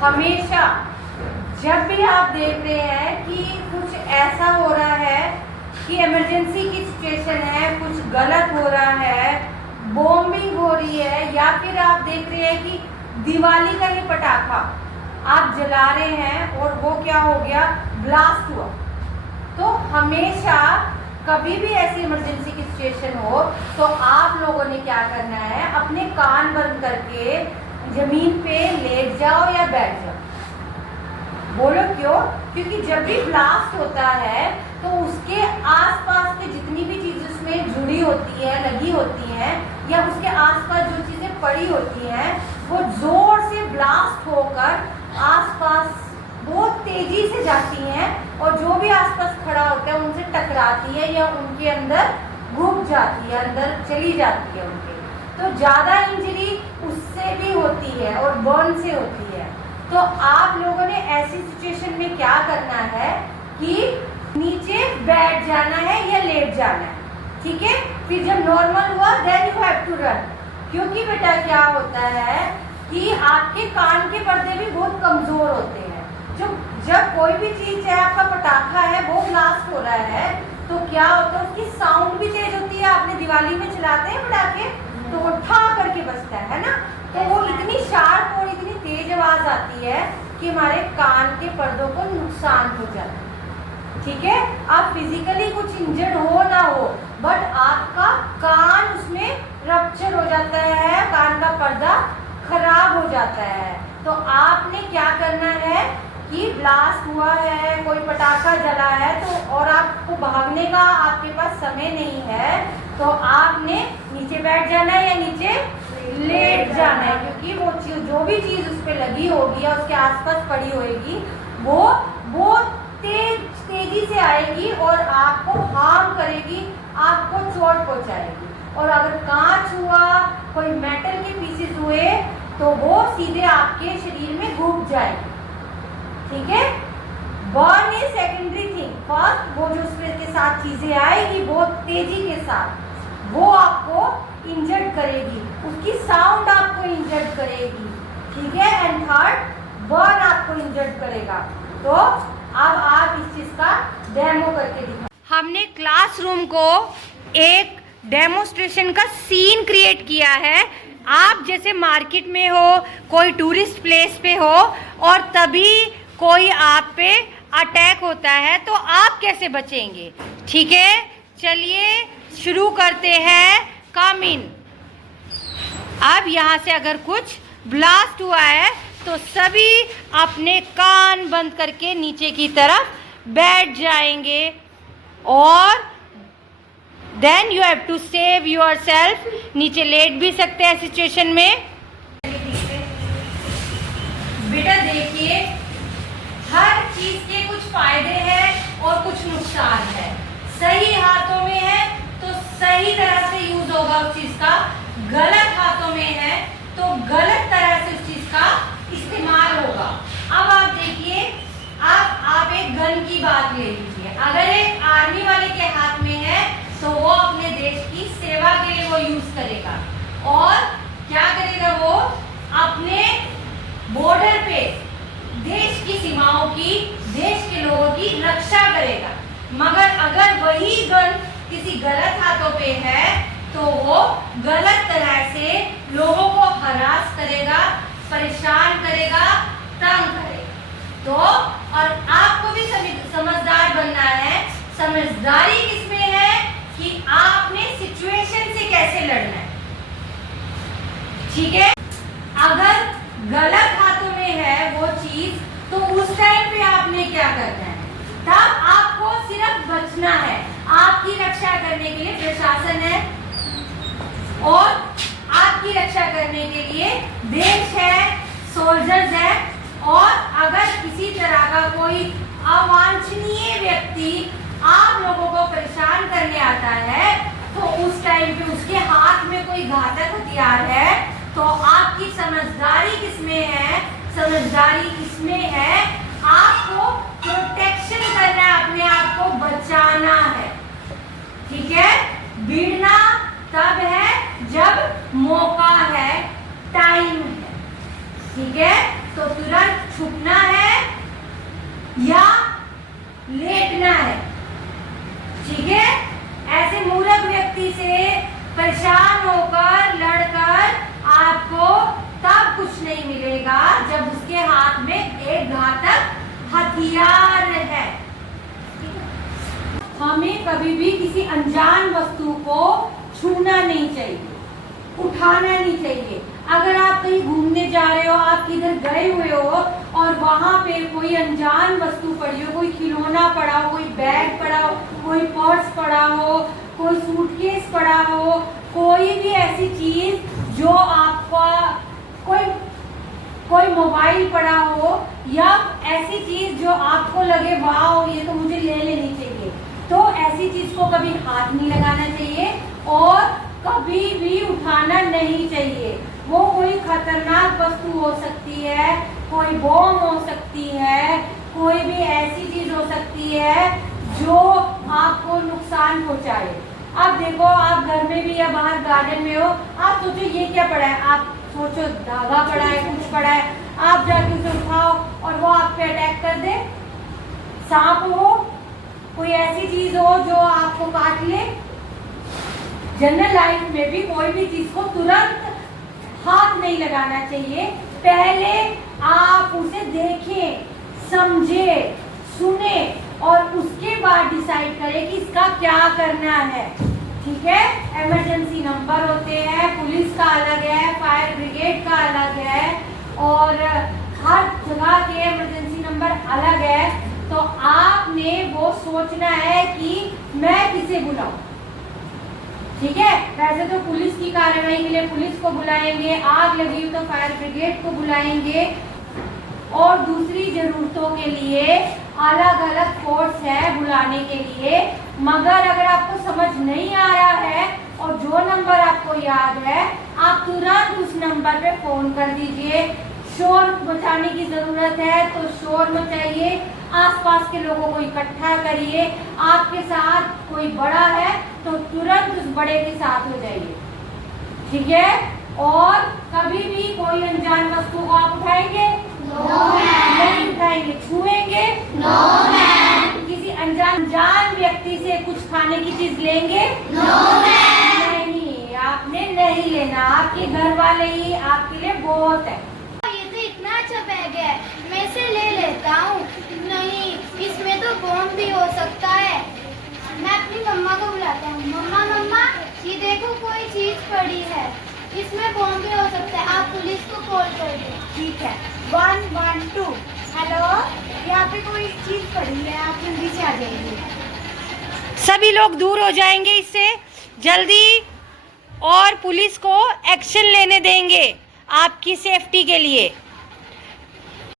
हमेशा जब भी आप देख रहे हैं कि कुछ ऐसा हो रहा है कि इमरजेंसी की सिचुएशन है, कुछ गलत हो रहा है, बॉम्बिंग हो रही है, या फिर आप देख रहे हैं कि दिवाली का ये पटाखा आप जला रहे हैं और वो क्या हो गया, ब्लास्ट हुआ, तो हमेशा कभी भी ऐसी इमरजेंसी की सिचुएशन हो तो आप लोगों ने क्या करना है, अपने कान बंद करके जमीन पे लेट जाओ या बैठ जाओ। बोलो क्यों? क्योंकि जब भी ब्लास्ट होता है तो उसके आसपास के जितनी भी चीज़ उसमें जुड़ी होती है, लगी होती हैं, या उसके आसपास जो चीज़ें पड़ी होती हैं, वो जोर से ब्लास्ट होकर आसपास बहुत तेजी से जाती हैं और जो भी आसपास खड़ा होता है उनसे टकराती है या उनके अंदर घुस जाती है, अंदर चली जाती है उनके। तो ज़्यादा इंजरी उससे भी होती है और बर्न से होती है। तो आप लोगों ने ऐसी सिचुएशन में क्या करना है कि नीचे बैठ जाना है या लेट जाना है, ठीक है। फिर जब नॉर्मल हुआ then you have to run, क्योंकि बेटा क्या होता है कि आपके कान के पर्दे भी बहुत कमज़ोर होते हैं। जब कोई भी चीज़ है, आपका पटाखा है, वो ब्लास्ट हो रहा है, तो क्या होता है, उसकी साउंड भी तेज होती है। आपने दिवाली में चलाते हैं पटाखे तो वो ठा करके बजता है ना, तो वो इतनी शार्प और इतनी तेज आवाज़ आती है कि हमारे कान के पर्दों को नुकसान हो जाता है, ठीक है। आप फिजिकली कुछ इंजर्ड हो ना हो, बट आपका कान उसमें रप्चर हो जाता है, कान का पर्दा खराब हो जाता है। तो आपने क्या करना है कि ब्लास्ट हुआ है, कोई पटाखा जला है, तो और आपको भागने का आपके पास समय नहीं है, तो आपने नीचे बैठ जाना है या नीचे लेट जाना है, क्योंकि वो चीज, जो भी चीज़ उस पर लगी होगी या उसके आसपास पड़ी होगी, वो तेजी से आएगी और आपको हार्म करेगी, आपको चोट पहुंचाएगी। और अगर कांच हुआ, कोई मेटल के पीसेस हुए, तो वो सीधे आपके शरीर में घुस जाएगी, ठीक है। Burn is secondary thing, first वो जो उसके साथ चीजें आएगी बहुत तेजी के साथ, वो आपको इंजर्ड करेगी, उसकी साउंड आपको इंजर्ड करेगी, ठीक है। एंड थर्ड, बर्न आपको इंजर्ड करेगा। तो अब आप इस चीज का डेमो करके दिखा। हमने क्लासरूम को एक डेमोस्ट्रेशन का सीन क्रिएट किया है। आप जैसे मार्केट में हो, कोई टूरिस्ट प्लेस पे हो, और तभी कोई आप पे अटैक होता है, तो आप कैसे बचेंगे, ठीक है। चलिए शुरू करते हैं। कम इन। अब यहाँ से अगर कुछ ब्लास्ट हुआ है तो सभी अपने कान बंद करके नीचे की तरफ बैठ जाएंगे, और then you have to save yourself. नीचे लेट भी सकते हैं सिचुएशन में। बेटा देखिए, हर चीज के कुछ फायदे हैं और कुछ नुकसान है। सही हाथों में है तो सही तरह से यूज होगा उस चीज का, गलत हाथों में है तो गलत तरह से उस चीज का इस्तेमाल होगा। अब आप देखिए, आप एक गन की बात ले लीजिए। अगर एक आर्मी वाले के हाथ में है तो वो अपने देश की सेवा के लिए वो यूज करेगा, और क्या करेगा, वो अपने बॉर्डर पे देश की सीमाओं की, देश के लोगों की रक्षा करेगा। मगर अगर वही गन किसी गलत हाथों पे है तो वो गलत तरह से लोगों को हरास करेगा, परेशान करेगा, तंग करेगा। तो और आपको भी समझदार बनना है। समझदारी किसमें है कि आपने सिचुएशन से कैसे लड़ना है, ठीक है। अगर गलत हाथों में है वो चीज, तो उस टाइम पे आपने क्या करना है, तब आपको सिर्फ बचना है। आपकी रक्षा करने के लिए प्रशासन है और आपकी रक्षा करने के लिए देश है, सोल्जर्स है। और अगर किसी तरह का कोई अवांछनीय व्यक्ति आप लोगों को परेशान करने आता है, तो उस टाइम पे उसके हाथ में कोई घातक हथियार है, तो आपकी समझदारी किसमें है, समझदारी इसमें है आपको प्रोटेक्शन करना है, अपने आप को बचाना है, ठीक है। भिड़ना तब है जब मौका है, टाइम है, ठीक है। तो तुरंत जब उसके हाथ में एक घातक हथियार है। हमें कभी भी किसी अनजान वस्तु को छूना नहीं चाहिए, उठाना नहीं चाहिए। अगर आप कहीं घूमने जा रहे हो, आप किधर गए हुए हो और वहां पे कोई अनजान वस्तु पड़ी हो, कोई खिलौना पड़ा हो, कोई बैग पड़ा हो, कोई पर्स पड़ा हो, कोई सूटकेस पड़ा हो, कोई भी ऐसी चीज जो आपका कोई मोबाइल पड़ा हो या ऐसी चीज जो आपको लगे वाह ये तो मुझे ले लेनी चाहिए, तो ऐसी चीज को कभी हाथ नहीं लगाना चाहिए और कभी भी उठाना नहीं चाहिए। वो कोई खतरनाक वस्तु हो सकती है, कोई बॉम्ब हो सकती है, कोई भी ऐसी चीज हो सकती है जो आपको नुकसान पहुंचाए। आप देखो, आप घर में भी या बाहर गार्डन में हो, आप सोचो ये क्या पड़ा है, आप सोचो धागा पड़ा है, कुछ पड़ा है, आप जाके उसे उठाओ और वो आप पे अटैक कर दे। सांप हो, कोई ऐसी चीज हो जो आपको काट ले। जनरल लाइफ में भी कोई भी चीज को तुरंत हाथ नहीं लगाना चाहिए। पहले आप उसे देखें, समझे, सुने और उसके बाद डिसाइड करें कि इसका क्या करना है। ठीक है, इमरजेंसी नंबर होते हैं, पुलिस का अलग है, फायर ब्रिगेड का अलग है और हर जगह के इमरजेंसी नंबर अलग है। तो आपने वो सोचना है कि मैं किसे बुलाऊं। ठीक है, वैसे तो पुलिस की कार्रवाई के लिए पुलिस को बुलाएंगे, आग लगी हो तो फायर ब्रिगेड को बुलाएंगे और दूसरी जरूरतों के लिए अलग अलग फोर्स है बुलाने के लिए। मगर अगर आपको समझ नहीं आ रहा है और जो नंबर आपको याद है, आप तुरंत उस नंबर पे फोन कर दीजिए। शोर मचाने की जरूरत है तो शोर मचाइए, आसपास के लोगों को इकट्ठा करिए। आपके साथ कोई बड़ा है तो तुरंत उस बड़े के साथ हो जाइए। ठीक है, और कभी भी कोई अनजान वस्तु को आप उठाएंगे? नहीं उठाएंगे। छुएंगे? किसी अनजान व्यक्ति से कुछ खाने की चीज लेंगे? नहीं, आपने नहीं लेना। आपके घर वाले ही आपके लिए बहुत है। इतना अच्छा बैग है, मैं इसे ले लेता हूँ। नहीं, इसमें तो बॉम्ब भी हो सकता है। मैं अपनी मम्मा को बुलाता हूँ। मम्मा मम्मा, ये देखो कोई चीज पड़ी है, इसमें बॉम्ब भी हो सकता है, आप पुलिस को कॉल कर दो। ठीक है, 112। हेलो, यहाँ पे कोई चीज पड़ी है, आप जल्दी से आ जाइए। सभी लोग दूर हो जाएंगे इससे जल्दी और पुलिस को एक्शन लेने देंगे आपकी सेफ्टी के लिए।